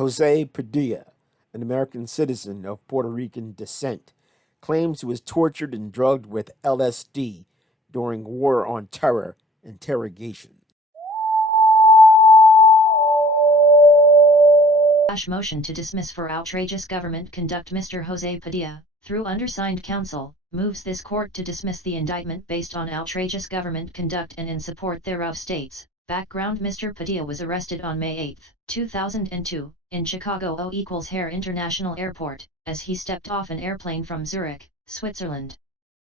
Jose Padilla, an American citizen of Puerto Rican descent, claims he was tortured and drugged with LSD during War on Terror interrogation. Motion to dismiss for outrageous government conduct. Mr. Jose Padilla, through undersigned counsel, moves this court to dismiss the indictment based on outrageous government conduct and in support thereof states. Background: Mr. Padilla was arrested on May 8, 2002, in Chicago O=Hare International Airport, as he stepped off an airplane from Zurich, Switzerland.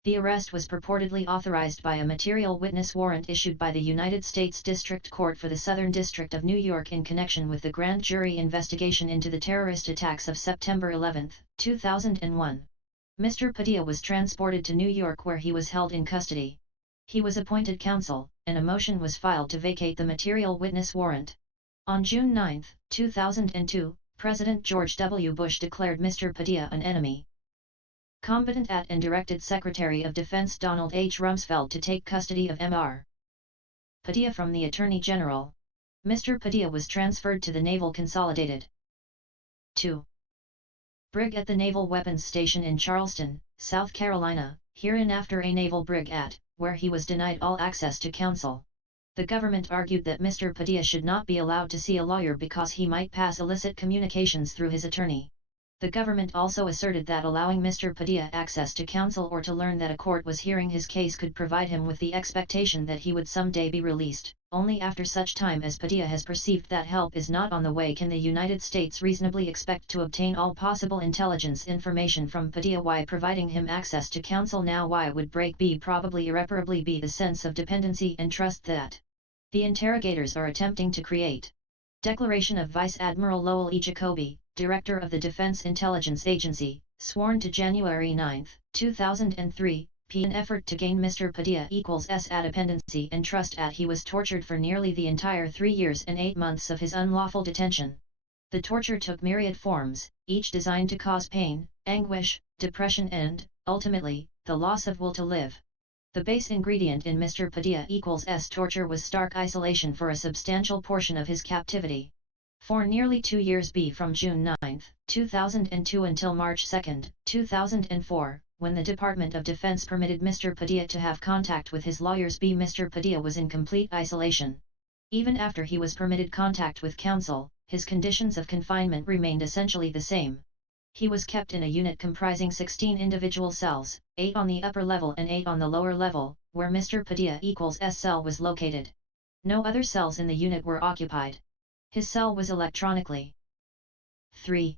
The arrest was purportedly authorized by a material witness warrant issued by the United States District Court for the Southern District of New York in connection with the grand jury investigation into the terrorist attacks of September 11, 2001. Mr. Padilla was transported to New York where he was held in custody. He was appointed counsel, and a motion was filed to vacate the material witness warrant. On June 9, 2002, President George W. Bush declared Mr. Padilla an enemy combatant and directed Secretary of Defense Donald H. Rumsfeld to take custody of Mr. Padilla from the Attorney General. Mr. Padilla was transferred to the Naval Consolidated 2. Brig at the Naval Weapons Station in Charleston, South Carolina, hereinafter a Naval Brig at, where he was denied all access to counsel. The government argued that Mr. Padilla should not be allowed to see a lawyer because he might pass illicit communications through his attorney. The government also asserted that allowing Mr. Padilla access to counsel or to learn that a court was hearing his case could provide him with the expectation that he would someday be released. Only after such time as Padilla has perceived that help is not on the way can the United States reasonably expect to obtain all possible intelligence information from Padilla. Why providing him access to counsel now? Why would break probably irreparably be the sense of dependency and trust that the interrogators are attempting to create. Declaration of Vice Admiral Lowell E. Jacoby, Director of the Defense Intelligence Agency, sworn to January 9, 2003, An effort to gain Mr. Padilla =S dependency and trust he was tortured for nearly the entire 3 years and 8 months of his unlawful detention. The torture took myriad forms, each designed to cause pain, anguish, depression and, ultimately, the loss of will to live. The base ingredient in Mr. Padilla =S torture was stark isolation for a substantial portion of his captivity. For nearly 2 years from June 9, 2002 until March 2, 2004, when the Department of Defense permitted Mr. Padilla to have contact with his lawyers, Mr. Padilla was in complete isolation. Even after he was permitted contact with counsel, his conditions of confinement remained essentially the same. He was kept in a unit comprising 16 individual cells, 8 on the upper level and 8 on the lower level, where Mr. Padilla =S cell was located. No other cells in the unit were occupied. His cell was electronically 3.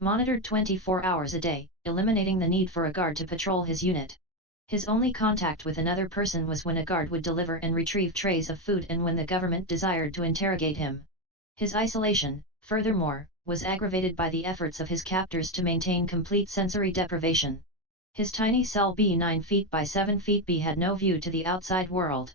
monitored 24 hours a day, eliminating the need for a guard to patrol his unit. His only contact with another person was when a guard would deliver and retrieve trays of food and when the government desired to interrogate him. His isolation, furthermore, was aggravated by the efforts of his captors to maintain complete sensory deprivation. His tiny cell 9 feet by 7 feet had no view to the outside world.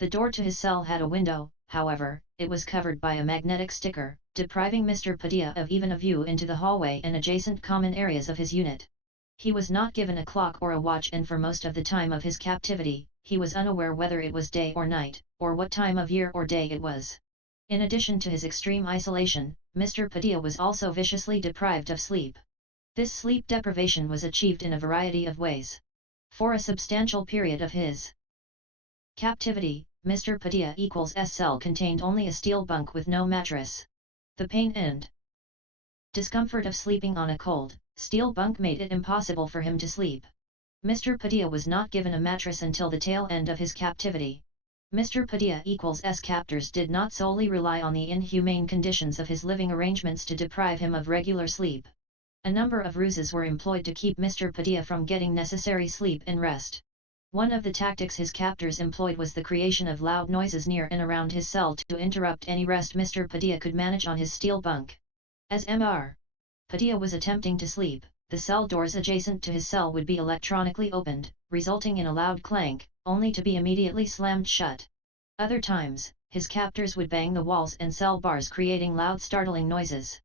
The door to his cell had a window, however, it was covered by a magnetic sticker, depriving Mr. Padilla of even a view into the hallway and adjacent common areas of his unit. He was not given a clock or a watch, and for most of the time of his captivity, he was unaware whether it was day or night, or what time of year or day it was. In addition to his extreme isolation, Mr. Padilla was also viciously deprived of sleep. This sleep deprivation was achieved in a variety of ways. For a substantial period of his captivity, Mr. Padilla =S cell contained only a steel bunk with no mattress. The pain and discomfort of sleeping on a cold, steel bunk made it impossible for him to sleep. Mr. Padilla was not given a mattress until the tail end of his captivity. Mr. Padilla =S captors did not solely rely on the inhumane conditions of his living arrangements to deprive him of regular sleep. A number of ruses were employed to keep Mr. Padilla from getting necessary sleep and rest. One of the tactics his captors employed was the creation of loud noises near and around his cell to interrupt any rest Mr. Padilla could manage on his steel bunk. As Mr. Padilla was attempting to sleep, the cell doors adjacent to his cell would be electronically opened, resulting in a loud clank, only to be immediately slammed shut. Other times, his captors would bang the walls and cell bars, creating loud startling noises.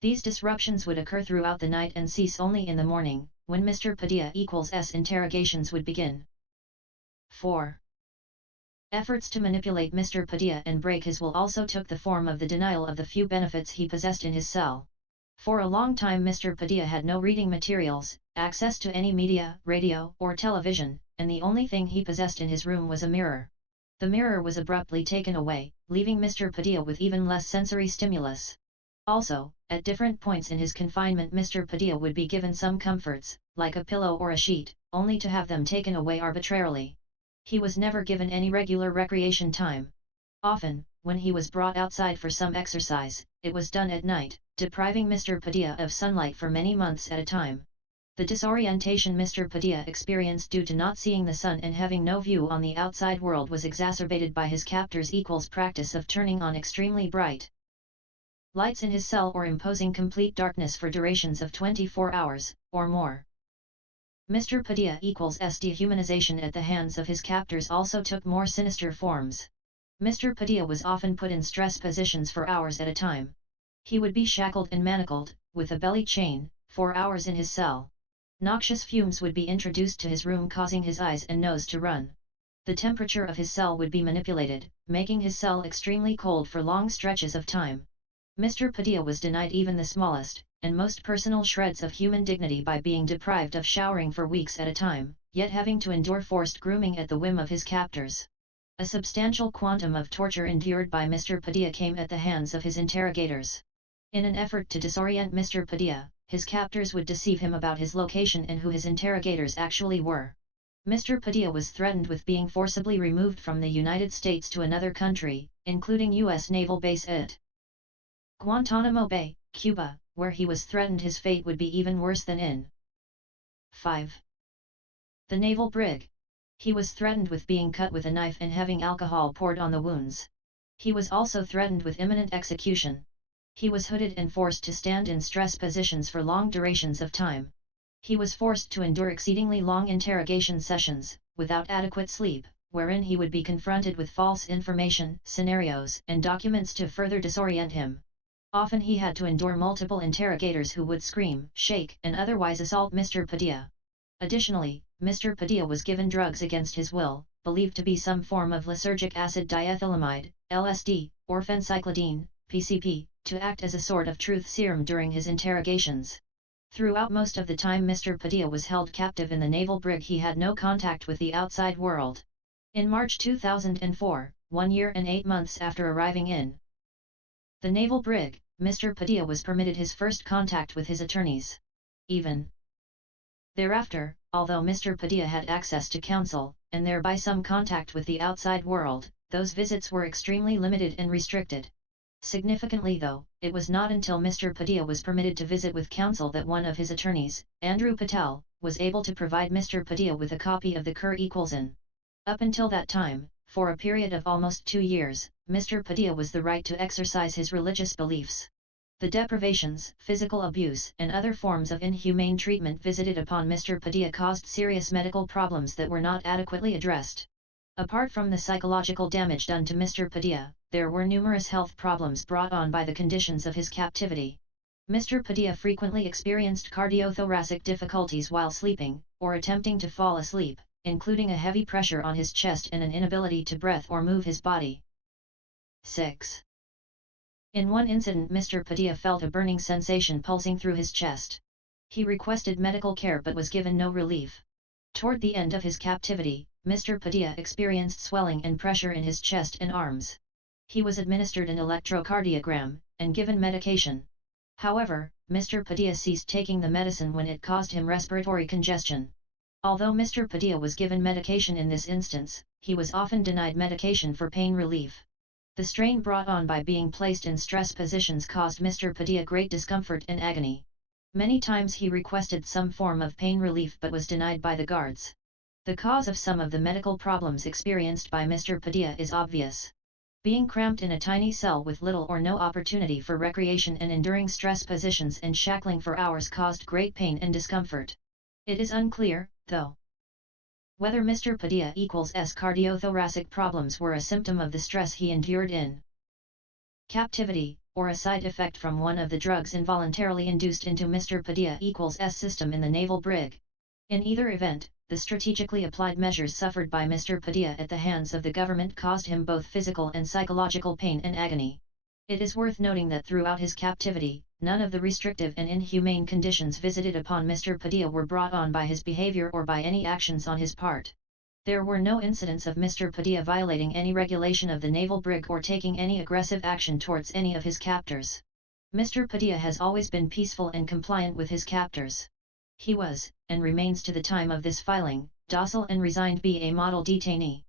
These disruptions would occur throughout the night and cease only in the morning, when Mr. Padilla =S interrogations would begin. 4. Efforts to manipulate Mr. Pidilla and break his will also took the form of the denial of the few benefits he possessed in his cell. For a long time Mr. Pidilla had no reading materials, access to any media, radio, or television, and the only thing he possessed in his room was a mirror. The mirror was abruptly taken away, leaving Mr. Pidilla with even less sensory stimulus. Also, at different points in his confinement Mr. Pidilla would be given some comforts, like a pillow or a sheet, only to have them taken away arbitrarily. He was never given any regular recreation time. Often, when he was brought outside for some exercise, it was done at night, depriving Mr. Pidilla of sunlight for many months at a time. The disorientation Mr. Pidilla experienced due to not seeing the sun and having no view on the outside world was exacerbated by his captor's practice of turning on extremely bright lights in his cell or imposing complete darkness for durations of 24 hours, or more. Mr. Padilla's dehumanization at the hands of his captors also took more sinister forms. Mr. Pidilla was often put in stress positions for hours at a time. He would be shackled and manacled, with a belly chain, for hours in his cell. Noxious fumes would be introduced to his room causing his eyes and nose to run. The temperature of his cell would be manipulated, making his cell extremely cold for long stretches of time. Mr. Pidilla was denied even the smallest, and most personal shreds of human dignity by being deprived of showering for weeks at a time, yet having to endure forced grooming at the whim of his captors. A substantial quantum of torture endured by Mr. Pidilla came at the hands of his interrogators. In an effort to disorient Mr. Pidilla, his captors would deceive him about his location and who his interrogators actually were. Mr. Pidilla was threatened with being forcibly removed from the United States to another country, including U.S. Naval Base at Guantanamo Bay, Cuba, where he was threatened his fate would be even worse than in 5. The naval brig. He was threatened with being cut with a knife and having alcohol poured on the wounds. He was also threatened with imminent execution. He was hooded and forced to stand in stress positions for long durations of time. He was forced to endure exceedingly long interrogation sessions, without adequate sleep, wherein he would be confronted with false information, scenarios, and documents to further disorient him. Often he had to endure multiple interrogators who would scream, shake, and otherwise assault Mr. Pidilla. Additionally, Mr. Pidilla was given drugs against his will, believed to be some form of lysergic acid diethylamide, LSD, or phencyclidine, PCP, to act as a sort of truth serum during his interrogations. Throughout most of the time Mr. Pidilla was held captive in the naval brig, he had no contact with the outside world. In March 2004, 1 year and 8 months after arriving in the naval brig, Mr. Pidilla was permitted his first contact with his attorneys. Even thereafter, although Mr. Pidilla had access to counsel, and thereby some contact with the outside world, those visits were extremely limited and restricted. Significantly though, it was not until Mr. Pidilla was permitted to visit with counsel that one of his attorneys, Andrew Patel, was able to provide Mr. Pidilla with a copy of the Cur-in. Up until that time, for a period of almost 2 years, Mr. Pidilla was the right to exercise his religious beliefs. The deprivations, physical abuse, and other forms of inhumane treatment visited upon Mr. Pidilla caused serious medical problems that were not adequately addressed. Apart from the psychological damage done to Mr. Pidilla, there were numerous health problems brought on by the conditions of his captivity. Mr. Pidilla frequently experienced cardiothoracic difficulties while sleeping, or attempting to fall asleep, including a heavy pressure on his chest and an inability to breathe or move his body. 6. In one incident Mr. Pidilla felt a burning sensation pulsing through his chest. He requested medical care but was given no relief. Toward the end of his captivity, Mr. Pidilla experienced swelling and pressure in his chest and arms. He was administered an electrocardiogram, and given medication. However, Mr. Pidilla ceased taking the medicine when it caused him respiratory congestion. Although Mr. Pidilla was given medication in this instance, he was often denied medication for pain relief. The strain brought on by being placed in stress positions caused Mr. Pidilla great discomfort and agony. Many times he requested some form of pain relief but was denied by the guards. The cause of some of the medical problems experienced by Mr. Pidilla is obvious. Being cramped in a tiny cell with little or no opportunity for recreation and enduring stress positions and shackling for hours caused great pain and discomfort. It is unclear, though, whether Mr. Padilla's cardiothoracic problems were a symptom of the stress he endured in captivity, or a side effect from one of the drugs involuntarily induced into Mr. Padilla's system in the naval brig. In either event, the strategically applied measures suffered by Mr. Pidilla at the hands of the government caused him both physical and psychological pain and agony. It is worth noting that throughout his captivity, none of the restrictive and inhumane conditions visited upon Mr. Pidilla were brought on by his behavior or by any actions on his part. There were no incidents of Mr. Pidilla violating any regulation of the naval brig or taking any aggressive action towards any of his captors. Mr. Pidilla has always been peaceful and compliant with his captors. He was, and remains to the time of this filing, docile and resigned be a model detainee.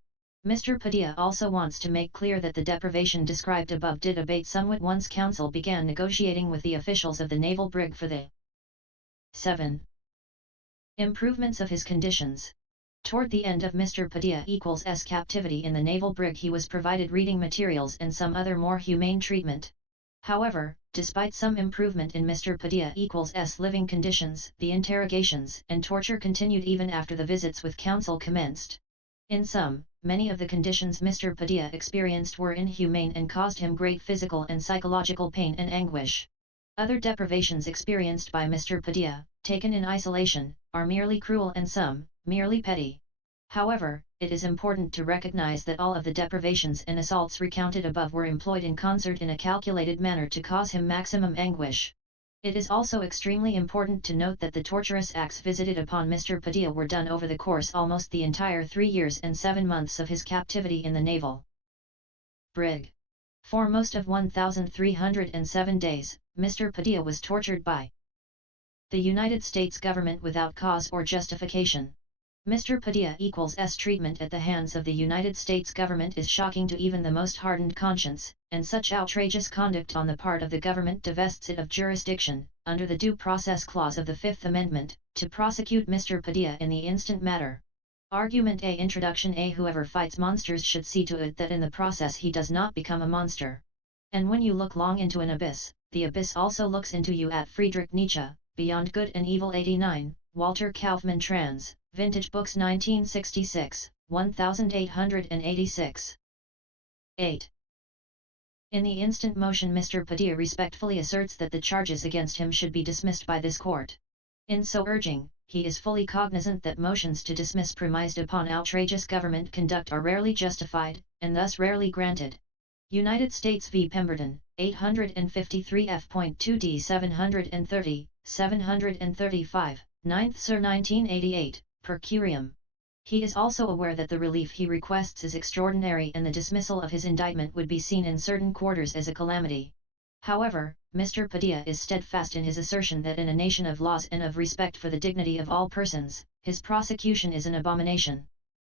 Mr. Pidilla also wants to make clear that the deprivation described above did abate somewhat once council began negotiating with the officials of the naval brig for the 7. Improvements of his conditions. Toward the end of Mr. Padilla's captivity in the naval brig he was provided reading materials and some other more humane treatment. However, despite some improvement in Mr. Padilla's living conditions, the interrogations and torture continued even after the visits with council commenced. In sum, many of the conditions Mr. Pidilla experienced were inhumane and caused him great physical and psychological pain and anguish. Other deprivations experienced by Mr. Pidilla, taken in isolation, are merely cruel and some, merely petty. However, it is important to recognize that all of the deprivations and assaults recounted above were employed in concert in a calculated manner to cause him maximum anguish. It is also extremely important to note that the torturous acts visited upon Mr. Pidilla were done over the course almost the entire 3 years and 7 months of his captivity in the naval brig. For most of 1,307 days, Mr. Pidilla was tortured by the United States government without cause or justification. Mr. Padilla's treatment at the hands of the United States government is shocking to even the most hardened conscience, and such outrageous conduct on the part of the government divests it of jurisdiction, under the Due Process Clause of the Fifth Amendment, to prosecute Mr. Pidilla in the instant matter. Argument A. Introduction A. Whoever fights monsters should see to it that in the process he does not become a monster. And when you look long into an abyss, the abyss also looks into you. At Friedrich Nietzsche, Beyond Good and Evil 89, Walter Kaufmann Trans, Vintage Books 1966, 1886. 8. In the instant motion Mr. Pidilla respectfully asserts that the charges against him should be dismissed by this court. In so urging, he is fully cognizant that motions to dismiss premised upon outrageous government conduct are rarely justified, and thus rarely granted. United States v. Pemberton, 853 F.2d 730, 735, 9th Sir 1988, per curiam. He is also aware that the relief he requests is extraordinary and the dismissal of his indictment would be seen in certain quarters as a calamity. However, Mr. Pidilla is steadfast in his assertion that in a nation of laws and of respect for the dignity of all persons, his prosecution is an abomination.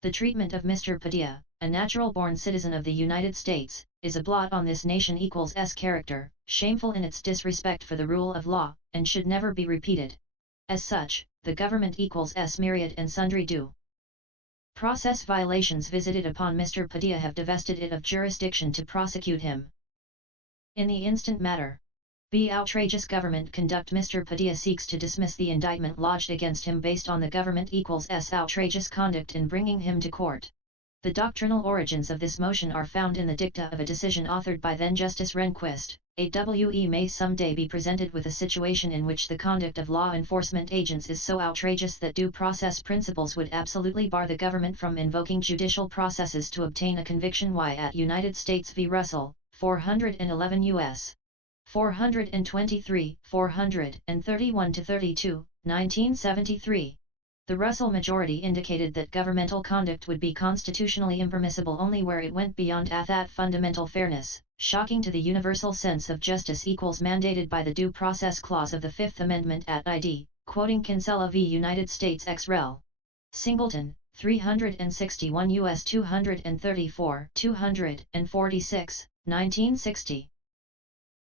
The treatment of Mr. Pidilla, a natural-born citizen of the United States, is a blot on this nation's character, shameful in its disrespect for the rule of law, and should never be repeated. As such, the government myriad and sundry due process violations visited upon Mr. Pidilla have divested it of jurisdiction to prosecute him. In the instant matter, B. Outrageous government conduct. Mr. Pidilla seeks to dismiss the indictment lodged against him based on the government's outrageous conduct in bringing him to court. The doctrinal origins of this motion are found in the dicta of a decision authored by then-Justice Rehnquist. AWE may someday be presented with a situation in which the conduct of law enforcement agents is so outrageous that due process principles would absolutely bar the government from invoking judicial processes to obtain a conviction. Y. At United States v. Russell, 411 U.S. 423, 431-32, 1973. The Russell majority indicated that governmental conduct would be constitutionally impermissible only where it went beyond that fundamental fairness, shocking to the universal sense of justice mandated by the Due Process Clause of the Fifth Amendment at ID, quoting Kinsella v. United States ex rel. Singleton, 361 U.S. 234, 246, 1960.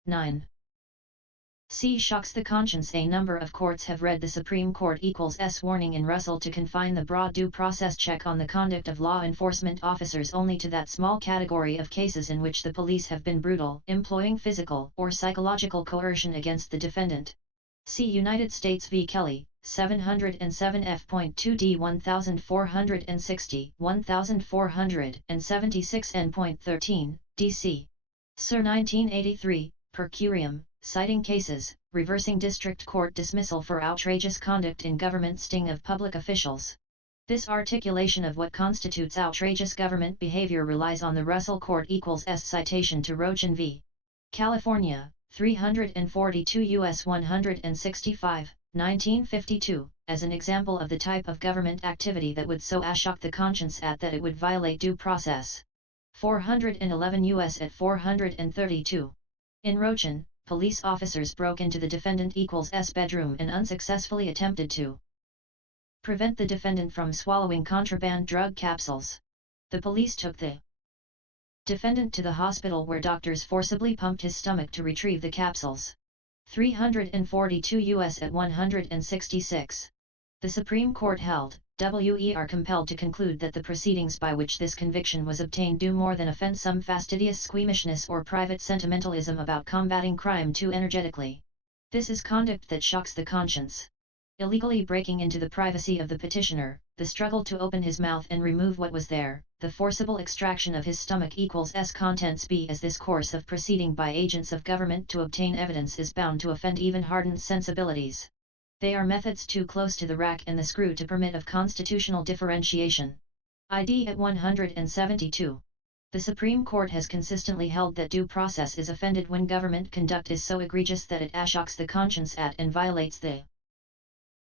9. C. Shocks the conscience. A number of courts have read the Supreme Court's warning in Russell to confine the broad due process check on the conduct of law enforcement officers only to that small category of cases in which the police have been brutal, employing physical or psychological coercion against the defendant. See United States v. Kelly, 707 F.2d 1460, 1476 N.13, D.C. Sir 1983, per curiam, citing cases, reversing district court dismissal for outrageous conduct in government sting of public officials. This articulation of what constitutes outrageous government behavior relies on the Russell Court equals S citation to Rochin v. California, 342 U.S. 165, 1952, as an example of the type of government activity that would so shock the conscience that it would violate due process. 411 U.S. at 432. In Rochin, police officers broke into the defendant equals S bedroom and unsuccessfully attempted to prevent the defendant from swallowing contraband drug capsules. The police took the defendant to the hospital where doctors forcibly pumped his stomach to retrieve the capsules. 342 U.S. at 166. The Supreme Court held, we are compelled to conclude that the proceedings by which this conviction was obtained do more than offend some fastidious squeamishness or private sentimentalism about combating crime too energetically. This is conduct that shocks the conscience. Illegally breaking into the privacy of the petitioner, the struggle to open his mouth and remove what was there, the forcible extraction of his stomach equals S contents B as this course of proceeding by agents of government to obtain evidence is bound to offend even hardened sensibilities. They are methods too close to the rack and the screw to permit of constitutional differentiation. ID at 172. The Supreme Court has consistently held that due process is offended when government conduct is so egregious that it shocks the conscience and violates the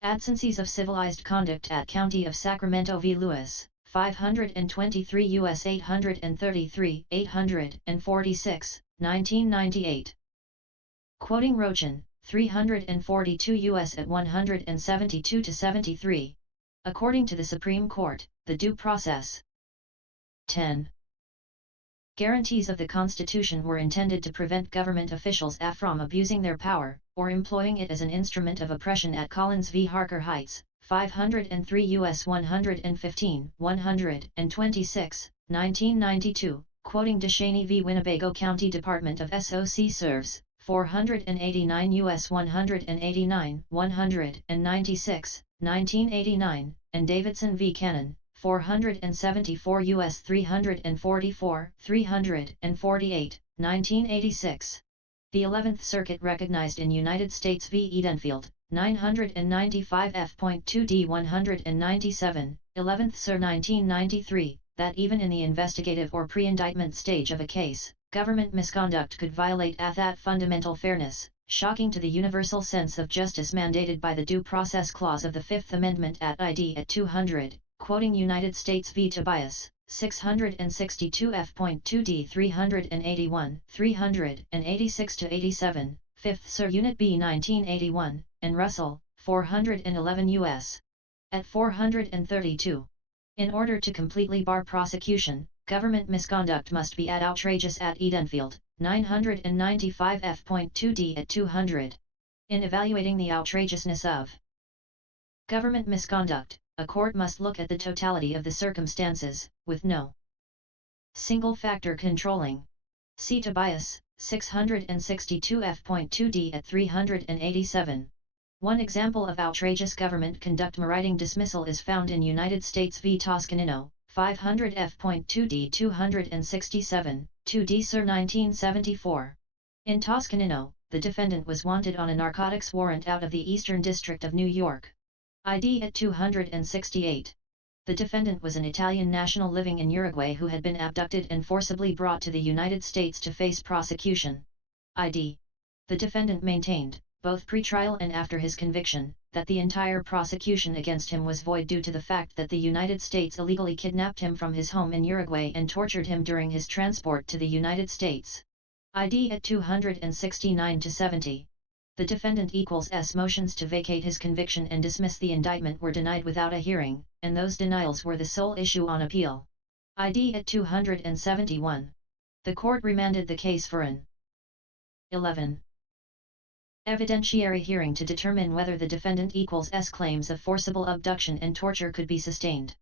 adsencies of civilized conduct at County of Sacramento v. Lewis, 523 U.S. 833, 846, 1998. Quoting Rochin, 342 U.S. at 172-73. According to the Supreme Court, the due process 10. Guarantees of the Constitution were intended to prevent government officials from abusing their power, or employing it as an instrument of oppression at Collins v. Harker Heights, 503 U.S. 115, 126, 1992, quoting DeShaney v. Winnebago County Department of SOC Serves, 489 U.S. 189, 196, 1989, and Davidson v. Cannon, 474 U.S. 344, 348, 1986. The 11th Circuit recognized in United States v. Edenfield, 995 F.2d 197, 11th Sir 1993, that even in the investigative or pre-indictment stage of a case, government misconduct could violate that fundamental fairness, shocking to the universal sense of justice mandated by the Due Process Clause of the Fifth Amendment at ID at 200, quoting United States v. Tobias, 662 F.2d 381, 386-87, 5th Sir Unit B 1981, and Russell, 411 U.S. at 432. In order to completely bar prosecution, government misconduct must be outrageous at Edenfield, 995 F.2d at 200. In evaluating the outrageousness of government misconduct, a court must look at the totality of the circumstances, with no single factor controlling. See Tobias, 662 F.2d at 387. One example of outrageous government conduct meriting dismissal is found in United States v. Toscanino, 500 F.2d 267, 2d Sir 1974. In Toscanino, the defendant was wanted on a narcotics warrant out of the Eastern District of New York. ID at 268. The defendant was an Italian national living in Uruguay who had been abducted and forcibly brought to the United States to face prosecution. ID. The defendant maintained, both pre-trial and after his conviction, that the entire prosecution against him was void due to the fact that the United States illegally kidnapped him from his home in Uruguay and tortured him during his transport to the United States. ID at 269-70. The defendant equals S motions to vacate his conviction and dismiss the indictment were denied without a hearing, and those denials were the sole issue on appeal. ID at 271. The court remanded the case for an 11. Evidentiary hearing to determine whether the defendant equals S claims of forcible abduction and torture could be sustained.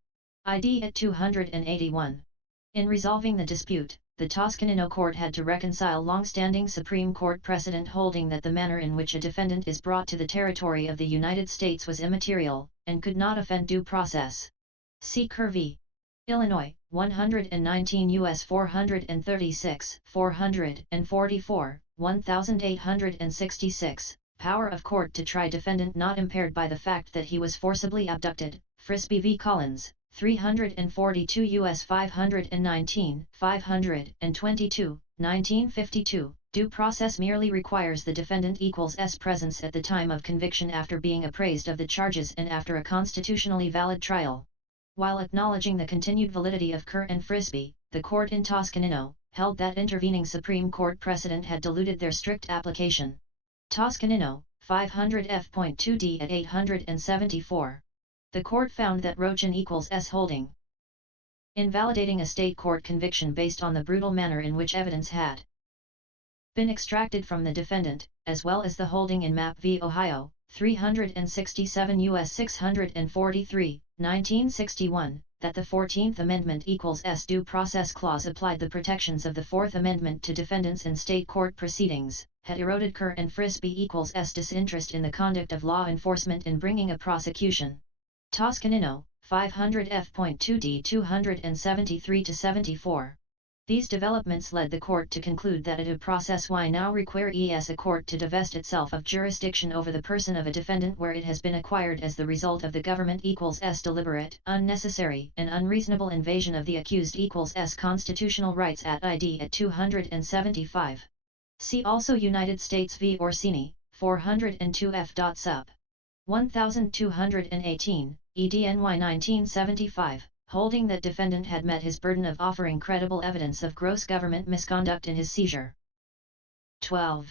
ID at 281. In resolving the dispute, the Toscanino court had to reconcile long-standing Supreme Court precedent holding that the manner in which a defendant is brought to the territory of the United States was immaterial, and could not offend due process. See Kerr v. Illinois, 119 U.S. 436, 444, 1866, Power of court to try defendant not impaired by the fact that he was forcibly abducted, Frisbee v. Collins, 342 U.S. 519, 522, 1952. Due process merely requires the defendant equals S presence at the time of conviction after being appraised of the charges and after a constitutionally valid trial. While acknowledging the continued validity of Kerr and Frisbee, the court in Toscanino held that intervening Supreme Court precedent had diluted their strict application. Toscanino, 500 F.2d at 874. The court found that Rican equals S holding, invalidating a state court conviction based on the brutal manner in which evidence had been extracted from the defendant, as well as the holding in Mapp v. Ohio, 367 U.S. 643, 1961, that the 14th Amendment equals S due process clause applied the protections of the 4th Amendment to defendants in state court proceedings, had eroded Kerr and Frisbee equals S disinterest in the conduct of law enforcement in bringing a prosecution. Toscanino, 500 F.2d 273-74. These developments led the court to conclude that a due process y now require a court to divest itself of jurisdiction over the person of a defendant where it has been acquired as the result of the government equals S deliberate, unnecessary and unreasonable invasion of the accused equals S constitutional rights at ID at 275. See also United States v. Orsini, 402 F. Sup. 1218, EDNY 1975. Holding that defendant had met his burden of offering credible evidence of gross government misconduct in his seizure. 12.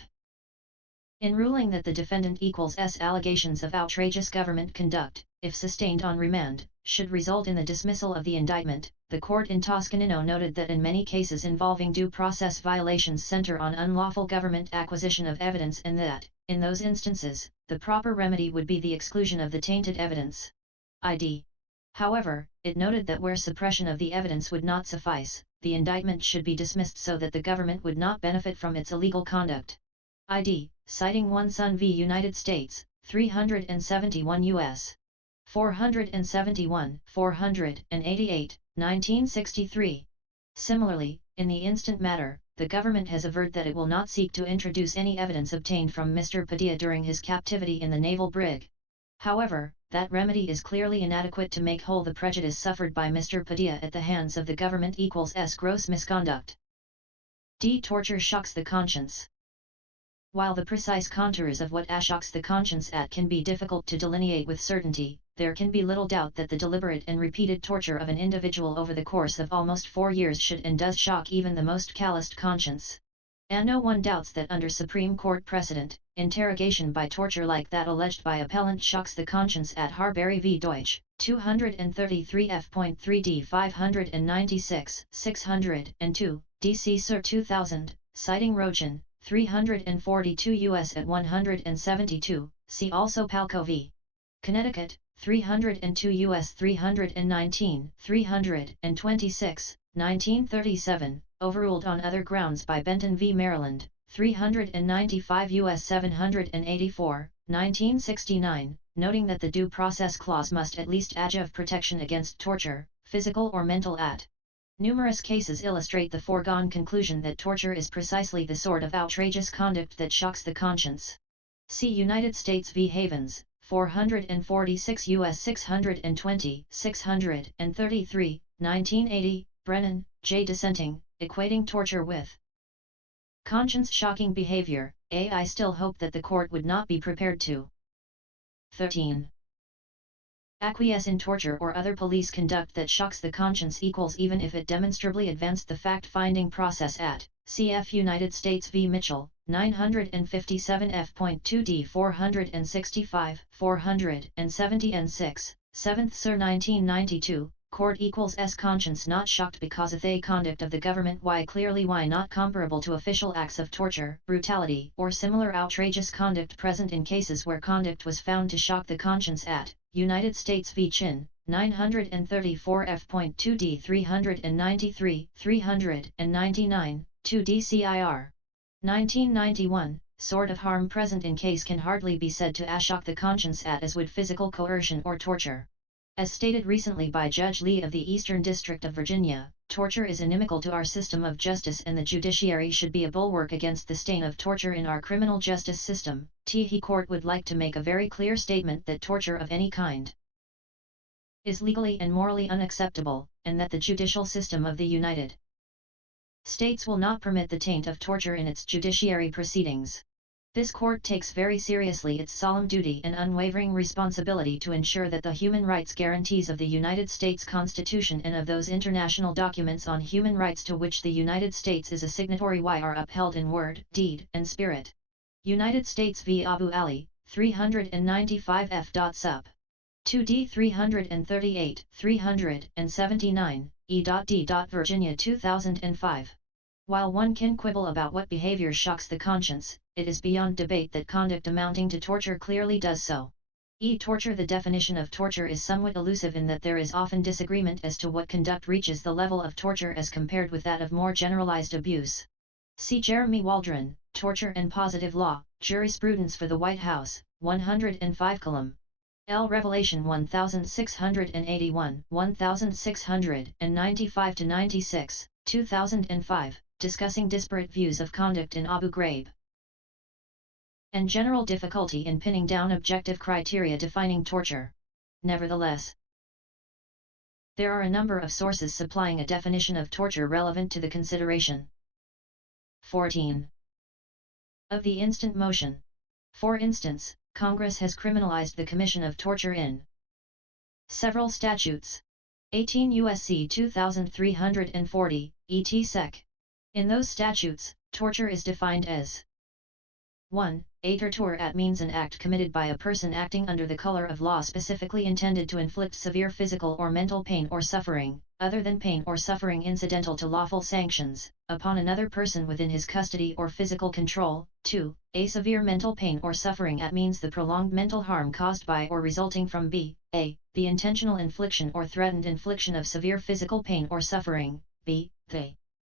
In ruling that the defendant equals S allegations of outrageous government conduct, if sustained on remand, should result in the dismissal of the indictment, the court in Toscanino noted that in many cases involving due process violations center on unlawful government acquisition of evidence and that, in those instances, the proper remedy would be the exclusion of the tainted evidence. ID. However, it noted that where suppression of the evidence would not suffice, the indictment should be dismissed so that the government would not benefit from its illegal conduct. ID, citing one Sun v. United States, 371 U.S. 471, 488, 1963. Similarly, in the instant matter, the government has averred that it will not seek to introduce any evidence obtained from Mr. Pidilla during his captivity in the naval brig. However, that remedy is clearly inadequate to make whole the prejudice suffered by Mr. Pidilla at the hands of the government equals S gross misconduct. D. Torture shocks the conscience. While the precise contours of what shocks the conscience can be difficult to delineate with certainty, there can be little doubt that the deliberate and repeated torture of an individual over the course of almost 4 years should and does shock even the most calloused conscience. And no one doubts that under Supreme Court precedent, interrogation by torture like that alleged by appellant shocks the conscience at Harbury v. Deutsch, 233 F.3d 596, 602, D.C. Sir 2000, citing Rican, 342 U.S. at 172, see also Palco v. Connecticut, 302 U.S. 319, 326, 1937, overruled on other grounds by Benton v. Maryland, 395 U.S. 784, 1969, noting that the Due Process Clause must at least achieve protection against torture, physical or mental Numerous cases illustrate the foregone conclusion that torture is precisely the sort of outrageous conduct that shocks the conscience. See United States v. Havens, 446 U.S. 620, 633, 1980, Brennan, J. Dissenting, equating torture with conscience-shocking behavior. I still hope that the court would not be prepared to 13. Acquiesce in torture or other police conduct that shocks the conscience equals even if it demonstrably advanced the fact-finding process at cf. United States v. Mitchell, 957 F.2d 465, 470 and 6, 7th Sir 1992, Court equals S conscience not shocked because of the conduct of the government clearly not comparable to official acts of torture, brutality or similar outrageous conduct present in cases where conduct was found to shock the conscience at United States v. Chin, 934 F.2d 393, 399, 2 DCIR. 1991, sort of harm present in case can hardly be said to shock the conscience as would physical coercion or torture. As stated recently by Judge Lee of the Eastern District of Virginia, torture is inimical to our system of justice and the judiciary should be a bulwark against the stain of torture in our criminal justice system. The court would like to make a very clear statement that torture of any kind is legally and morally unacceptable, and that the judicial system of the United States will not permit the taint of torture in its judiciary proceedings. This court takes very seriously its solemn duty and unwavering responsibility to ensure that the human rights guarantees of the United States Constitution and of those international documents on human rights to which the United States is a signatory are upheld in word, deed, and spirit. United States v. Abu Ali, 395 F. Sup. 2D 338, 379, E.D. Virginia 2005. While one can quibble about what behavior shocks the conscience, it is beyond debate that conduct amounting to torture clearly does so. Torture. The definition of torture is somewhat elusive in that there is often disagreement as to what conduct reaches the level of torture as compared with that of more generalized abuse. See Jeremy Waldron, Torture and Positive Law, Jurisprudence for the White House, 105 column. L. Revelation 1681, 1695-96, 2005, discussing disparate views of conduct in Abu Ghraib and general difficulty in pinning down objective criteria defining torture. Nevertheless, there are a number of sources supplying a definition of torture relevant to the consideration. 14. Of the instant motion. For instance, Congress has criminalized the commission of torture in several statutes. 18 U.S.C. 2340, et sec. In those statutes, torture is defined as 1. A torture act means an act committed by a person acting under the color of law specifically intended to inflict severe physical or mental pain or suffering, other than pain or suffering incidental to lawful sanctions, upon another person within his custody or physical control. 2. A severe mental pain or suffering act means the prolonged mental harm caused by or resulting from a. The intentional infliction or threatened infliction of severe physical pain or suffering, b. The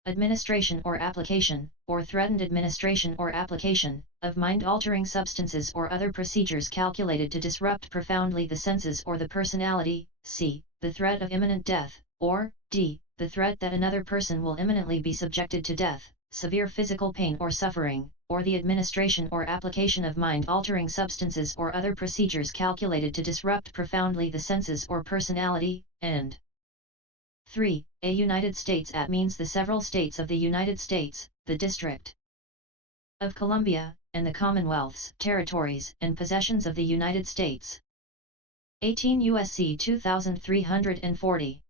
administration or application, or threatened administration or application, of mind-altering substances or other procedures calculated to disrupt profoundly the senses or the personality, c. The threat of imminent death, or d. The threat that another person will imminently be subjected to death, severe physical pain or suffering, or the administration or application of mind-altering substances or other procedures calculated to disrupt profoundly the senses or personality, and 3. A United States Act means the several states of the United States, the District of Columbia, and the Commonwealths, territories, and possessions of the United States. 18 U.S.C. 2340.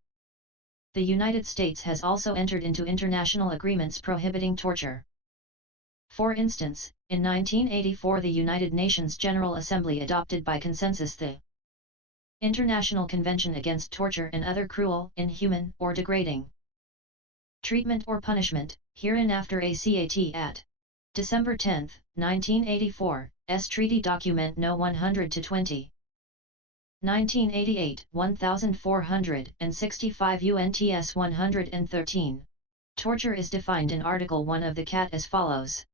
The United States has also entered into international agreements prohibiting torture. For instance, in 1984 the United Nations General Assembly adopted by consensus the International Convention Against Torture and Other Cruel, Inhuman, or Degrading Treatment or Punishment, hereinafter ACAT at December 10, 1984, S. Treaty Document No. 100-20. 1988, 1465 UNTS 113. Torture is defined in Article 1 of the CAT as follows.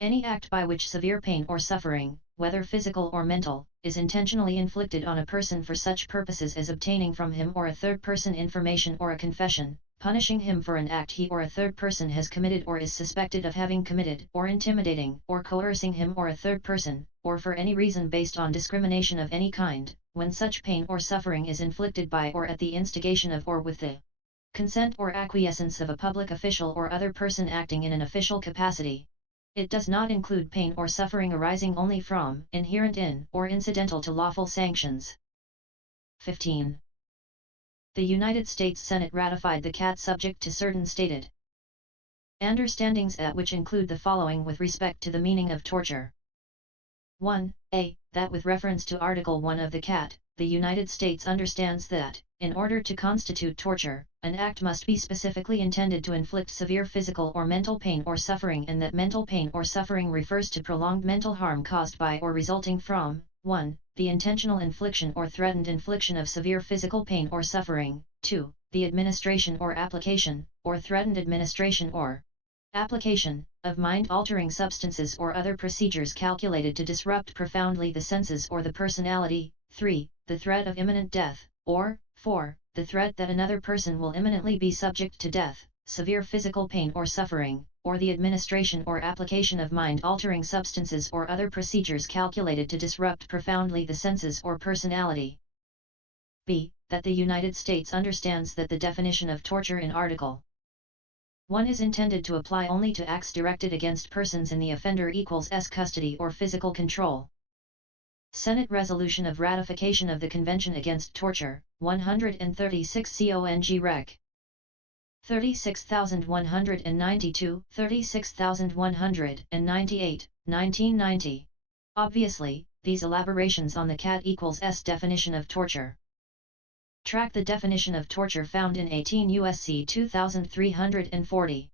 Any act by which severe pain or suffering, whether physical or mental, is intentionally inflicted on a person for such purposes as obtaining from him or a third person information or a confession, punishing him for an act he or a third person has committed or is suspected of having committed, or intimidating or coercing him or a third person, or for any reason based on discrimination of any kind, when such pain or suffering is inflicted by or at the instigation of or with the consent or acquiescence of a public official or other person acting in an official capacity. It does not include pain or suffering arising only from, inherent in, or incidental to lawful sanctions. 15. The United States Senate ratified the CAT subject to certain stated understandings which include the following with respect to the meaning of torture. 1. A. That with reference to Article 1 of the CAT, the United States understands that, in order to constitute torture, an act must be specifically intended to inflict severe physical or mental pain or suffering, and that mental pain or suffering refers to prolonged mental harm caused by or resulting from 1. The intentional infliction or threatened infliction of severe physical pain or suffering, 2. The administration or application, or threatened administration or application, of mind-altering substances or other procedures calculated to disrupt profoundly the senses or the personality, 3. The threat of imminent death, or 4. The threat that another person will imminently be subject to death, severe physical pain or suffering, or the administration or application of mind-altering substances or other procedures calculated to disrupt profoundly the senses or personality. B. That the United States understands that the definition of torture in Article 1 is intended to apply only to acts directed against persons in the offender equals S custody or physical control. Senate Resolution of Ratification of the Convention Against Torture, 136 CONG Rec. 36192, 36198, 1990. Obviously, these elaborations on the CAT equals S definition of torture track the definition of torture found in 18 U.S.C. 2340.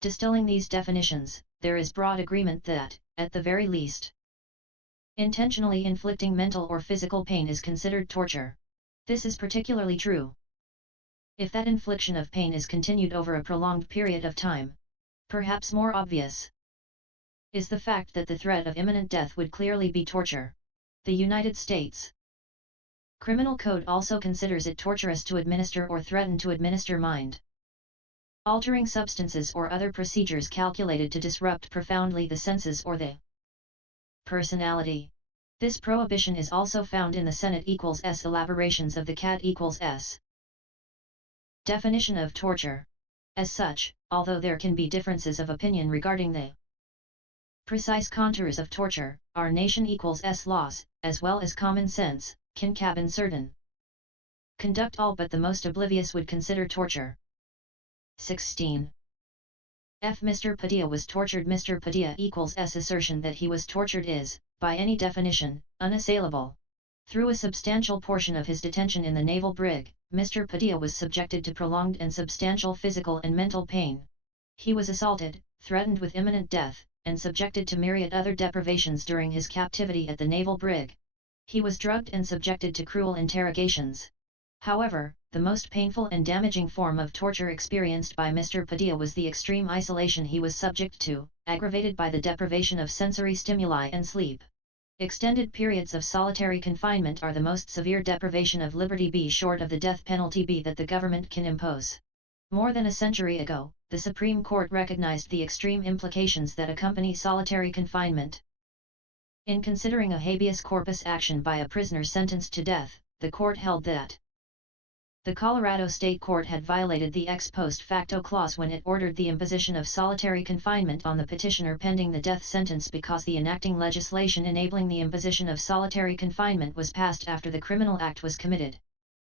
Distilling these definitions, there is broad agreement that, at the very least, intentionally inflicting mental or physical pain is considered torture. This is particularly true if that infliction of pain is continued over a prolonged period of time. Perhaps more obvious is the fact that the threat of imminent death would clearly be torture. The United States Criminal Code also considers it torturous to administer or threaten to administer mind-altering substances or other procedures calculated to disrupt profoundly the senses or the personality. This prohibition is also found in the Senate equals S elaborations of the CAT equals S definition of torture. As such, although there can be differences of opinion regarding the precise contours of torture, our nation equals S laws, as well as common sense, can cabin certain conduct all but the most oblivious would consider torture. 16. F. Mr. Pidilla was tortured. Mr. Pidilla equals S assertion that he was tortured is, by any definition, unassailable. Through a substantial portion of his detention in the naval brig, Mr. Pidilla was subjected to prolonged and substantial physical and mental pain. He was assaulted, threatened with imminent death, and subjected to myriad other deprivations during his captivity at the naval brig. He was drugged and subjected to cruel interrogations. However, the most painful and damaging form of torture experienced by Mr. Pidilla was the extreme isolation he was subject to, aggravated by the deprivation of sensory stimuli and sleep. Extended periods of solitary confinement are the most severe deprivation of liberty b short of the death penalty b that the government can impose. More than a century ago, the Supreme Court recognized the extreme implications that accompany solitary confinement. In considering a habeas corpus action by a prisoner sentenced to death, the court held that the Colorado State Court had violated the ex post facto clause when it ordered the imposition of solitary confinement on the petitioner pending the death sentence because the enacting legislation enabling the imposition of solitary confinement was passed after the criminal act was committed.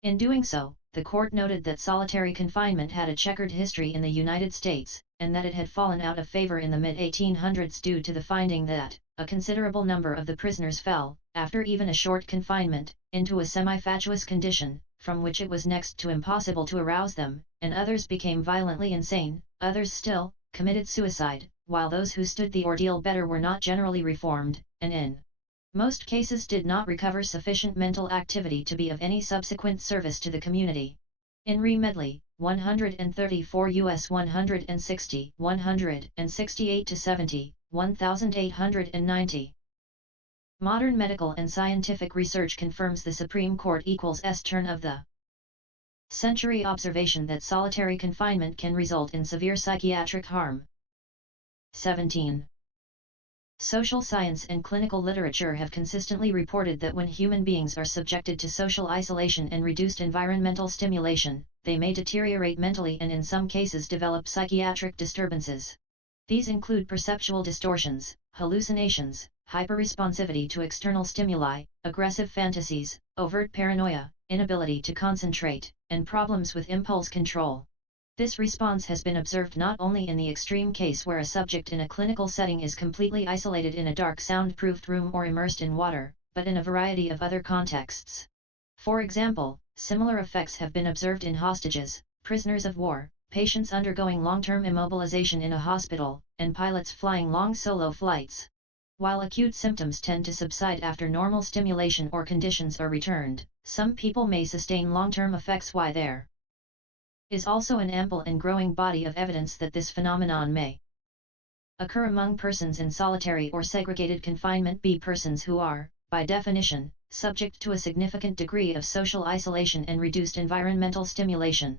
In doing so, the court noted that solitary confinement had a checkered history in the United States, and that it had fallen out of favor in the mid-1800s due to the finding that a considerable number of the prisoners fell, after even a short confinement, into a semi-fatuous condition, from which it was next to impossible to arouse them, and others became violently insane, others still, committed suicide, while those who stood the ordeal better were not generally reformed, and in most cases did not recover sufficient mental activity to be of any subsequent service to the community. In Re Medley, 134 U.S. 160, 168-70, 1890. Modern medical and scientific research confirms the Supreme Court equals S turn of the century observation that solitary confinement can result in severe psychiatric harm. 17. Social science and clinical literature have consistently reported that when human beings are subjected to social isolation and reduced environmental stimulation, they may deteriorate mentally and in some cases develop psychiatric disturbances. These include perceptual distortions, hallucinations, hyperresponsivity to external stimuli, aggressive fantasies, overt paranoia, inability to concentrate, and problems with impulse control. This response has been observed not only in the extreme case where a subject in a clinical setting is completely isolated in a dark soundproofed room or immersed in water, but in a variety of other contexts. For example, similar effects have been observed in hostages, prisoners of war, patients undergoing long-term immobilization in a hospital, and pilots flying long solo flights. While acute symptoms tend to subside after normal stimulation or conditions are returned, some people may sustain long-term effects. Why there is also an ample and growing body of evidence that this phenomenon may occur among persons in solitary or segregated confinement. B. Persons who are, by definition, subject to a significant degree of social isolation and reduced environmental stimulation.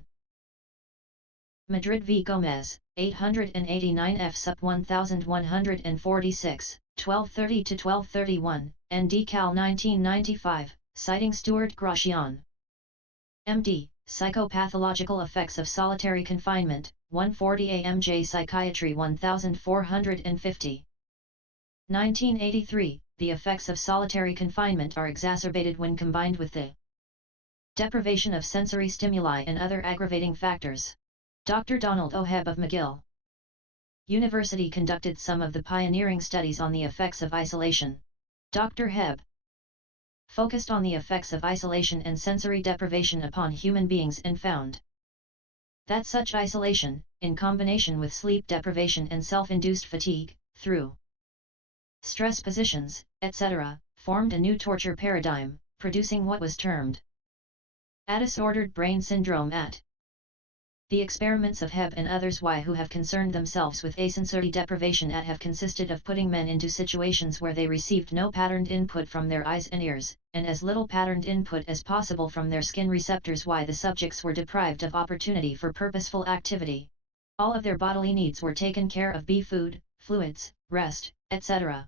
Madrid v. Gomez, 889 F. Sup. 1146, 1230-1231, ND Cal 1995, citing Stuart Gratian. MD, Psychopathological Effects of Solitary Confinement, 140 AMJ Psychiatry 1450. 1983, the effects of solitary confinement are exacerbated when combined with the deprivation of sensory stimuli and other aggravating factors. Dr. Donald O. Hebb of McGill University conducted some of the pioneering studies on the effects of isolation. Dr. Hebb focused on the effects of isolation and sensory deprivation upon human beings and found that such isolation, in combination with sleep deprivation and self-induced fatigue, through stress positions, etc., formed a new torture paradigm, producing what was termed a disordered brain syndrome at. The experiments of Hebb and others who have concerned themselves with asensory deprivation have consisted of putting men into situations where they received no patterned input from their eyes and ears, and as little patterned input as possible from their skin receptors. The subjects were deprived of opportunity for purposeful activity. All of their bodily needs were taken care of: food, fluids, rest, etc.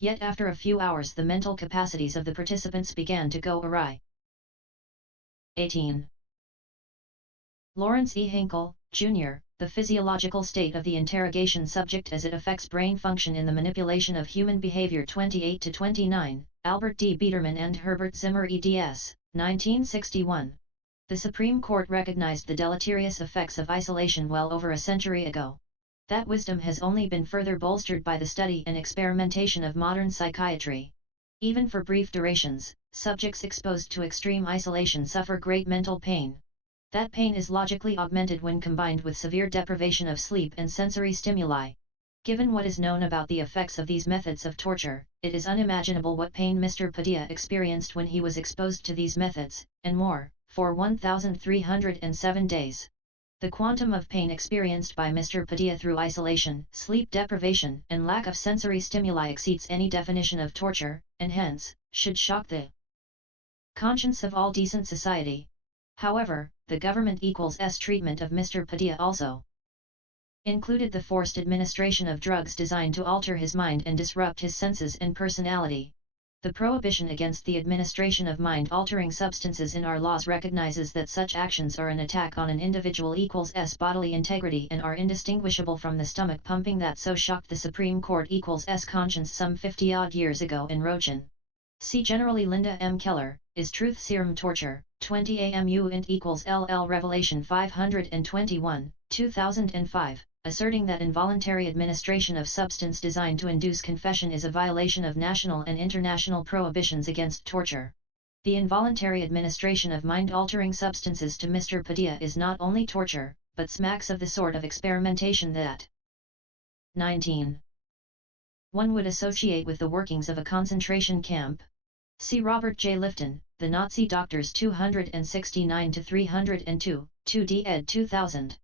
Yet after a few hours the mental capacities of the participants began to go awry. 18. Lawrence E. Hinkle, Jr., The Physiological State of the Interrogation Subject as it Affects Brain Function in the Manipulation of Human Behavior 28-29, Albert D. Biederman and Herbert Zimmer eds. 1961. The Supreme Court recognized the deleterious effects of isolation well over a century ago. That wisdom has only been further bolstered by the study and experimentation of modern psychiatry. Even for brief durations, subjects exposed to extreme isolation suffer great mental pain. That pain is logically augmented when combined with severe deprivation of sleep and sensory stimuli. Given what is known about the effects of these methods of torture, it is unimaginable what pain Mr. Pidilla experienced when he was exposed to these methods, and more, for 1,307 days. The quantum of pain experienced by Mr. Pidilla through isolation, sleep deprivation, and lack of sensory stimuli exceeds any definition of torture, and hence, should shock the conscience of all decent society. However, the government's treatment of Mr. Pidilla also included the forced administration of drugs designed to alter his mind and disrupt his senses and personality. The prohibition against the administration of mind-altering substances in our laws recognizes that such actions are an attack on an individual's bodily integrity and are indistinguishable from the stomach pumping that so shocked the Supreme Court's conscience some 50-odd years ago in Rochin. See generally Linda M. Keller, Is Truth Serum Torture? 20 AMU int equals LL Revelation 521, 2005, asserting that involuntary administration of substance designed to induce confession is a violation of national and international prohibitions against torture. The involuntary administration of mind-altering substances to Mr. Pidilla is not only torture, but smacks of the sort of experimentation that 19. One would associate with the workings of a concentration camp. See Robert J. Lifton, The Nazi Doctors 269-302, 2d ed. 2000.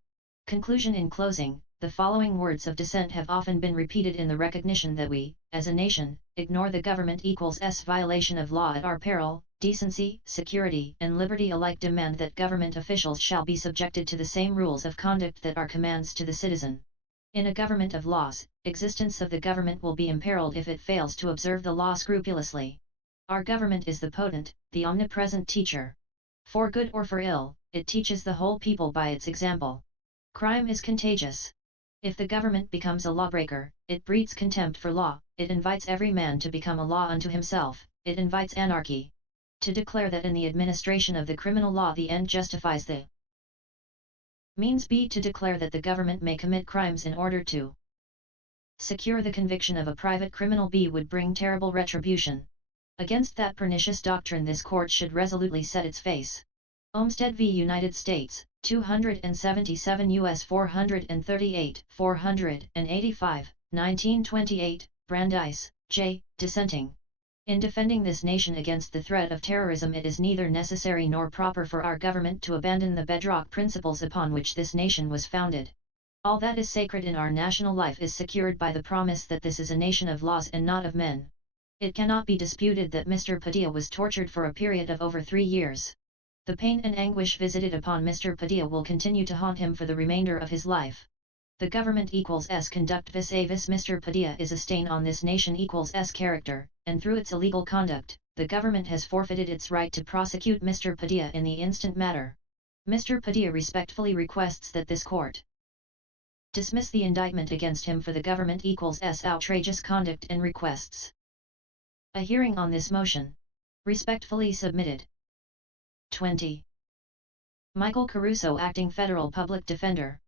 Conclusion. In closing, the following words of dissent have often been repeated in the recognition that we, as a nation, ignore the government's violation of law at our peril. Decency, security, and liberty alike demand that government officials shall be subjected to the same rules of conduct that are commands to the citizen. In a government of laws, existence of the government will be imperiled if it fails to observe the law scrupulously. Our government is the potent, the omnipresent teacher. For good or for ill, it teaches the whole people by its example. Crime is contagious. If the government becomes a lawbreaker, it breeds contempt for law, it invites every man to become a law unto himself, it invites anarchy. To declare that in the administration of the criminal law the end justifies the means be to declare that the government may commit crimes in order to secure the conviction of a private criminal would bring terrible retribution. Against that pernicious doctrine this court should resolutely set its face. Olmsted v. United States, 277 U.S. 438, 485, 1928, Brandeis, J., dissenting. In defending this nation against the threat of terrorism, it is neither necessary nor proper for our government to abandon the bedrock principles upon which this nation was founded. All that is sacred in our national life is secured by the promise that this is a nation of laws and not of men. It cannot be disputed that Mr. Pidilla was tortured for a period of over 3 years. The pain and anguish visited upon Mr. Pidilla will continue to haunt him for the remainder of his life. The government equals S conduct vis-a-vis Mr. Pidilla is a stain on this nation equals S character, and through its illegal conduct, the government has forfeited its right to prosecute Mr. Pidilla in the instant matter. Mr. Pidilla respectfully requests that this court dismiss the indictment against him for the government equals S outrageous conduct and requests a hearing on this motion. Respectfully submitted. 20. Michael Caruso, Acting Federal Public Defender.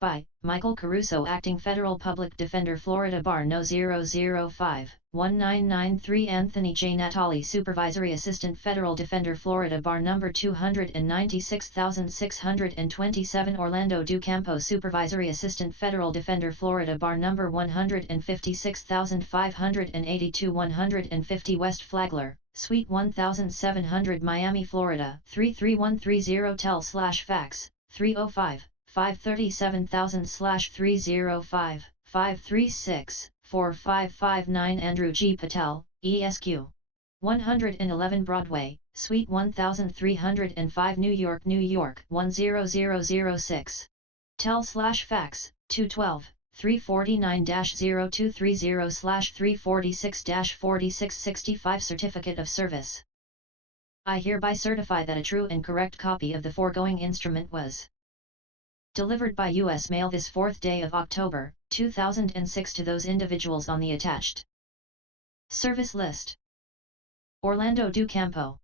By Michael Caruso, Acting Federal Public Defender, Florida Bar No. 005-1993. Anthony J. Natali, Supervisory Assistant Federal Defender, Florida Bar No. 296627. Orlando Ducampo, Supervisory Assistant Federal Defender, Florida Bar No. 156582. 150 West Flagler, Suite 1700, Miami, Florida 33130. Tel/fax 305-537,305-536-4559. Andrew G. Patel, ESQ 111 Broadway, Suite 1305, New York, New York 10006. Tel/fax 212-349-0230/346-4665. Certificate of Service. I hereby certify that a true and correct copy of the foregoing instrument was delivered by U.S. mail this 4th day of October, 2006 to those individuals on the attached service list. Orlando Ducampo.